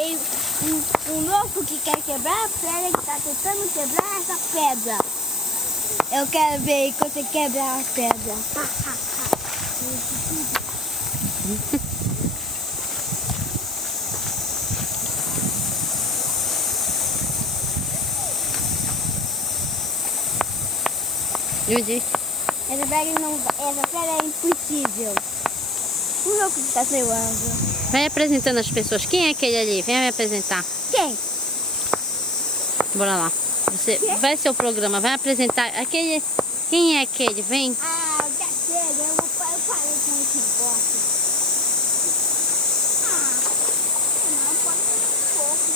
E um louco que quer quebrar a pedra, que tá tentando quebrar essa pedra. Eu quero ver quando você quebrar a pedra. Judy. Essa pedra é impossível. O louco que tá voando. Vai apresentando as pessoas. Quem é aquele ali? Vem me apresentar. Quem? Bora lá. Você vai ser o programa, vai apresentar aquele. Quem é aquele? Vem. Ah, já chega, eu parei com esse negócio. Não, pode ser um pouco.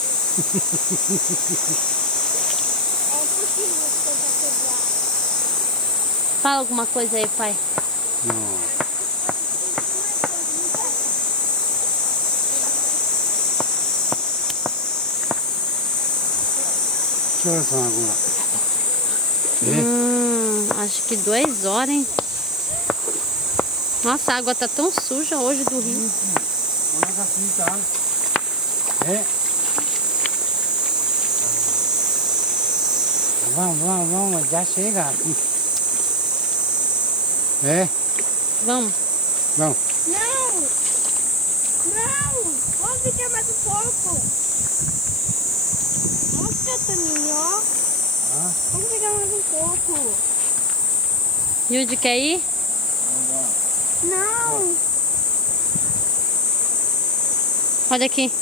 É impossível você quebrar. Fala alguma coisa aí, pai. Não. Que horas são agora? Acho que 2 horas, hein? Nossa, a água tá tão suja hoje do rio. É. Vamos, já chega. É. Vamos. Vamos. Não! Vamos ficar mais um pouco. Vamos ficar também, ó. Vamos pegar mais um pouco. Judy, quer ir? Não! Olha aqui.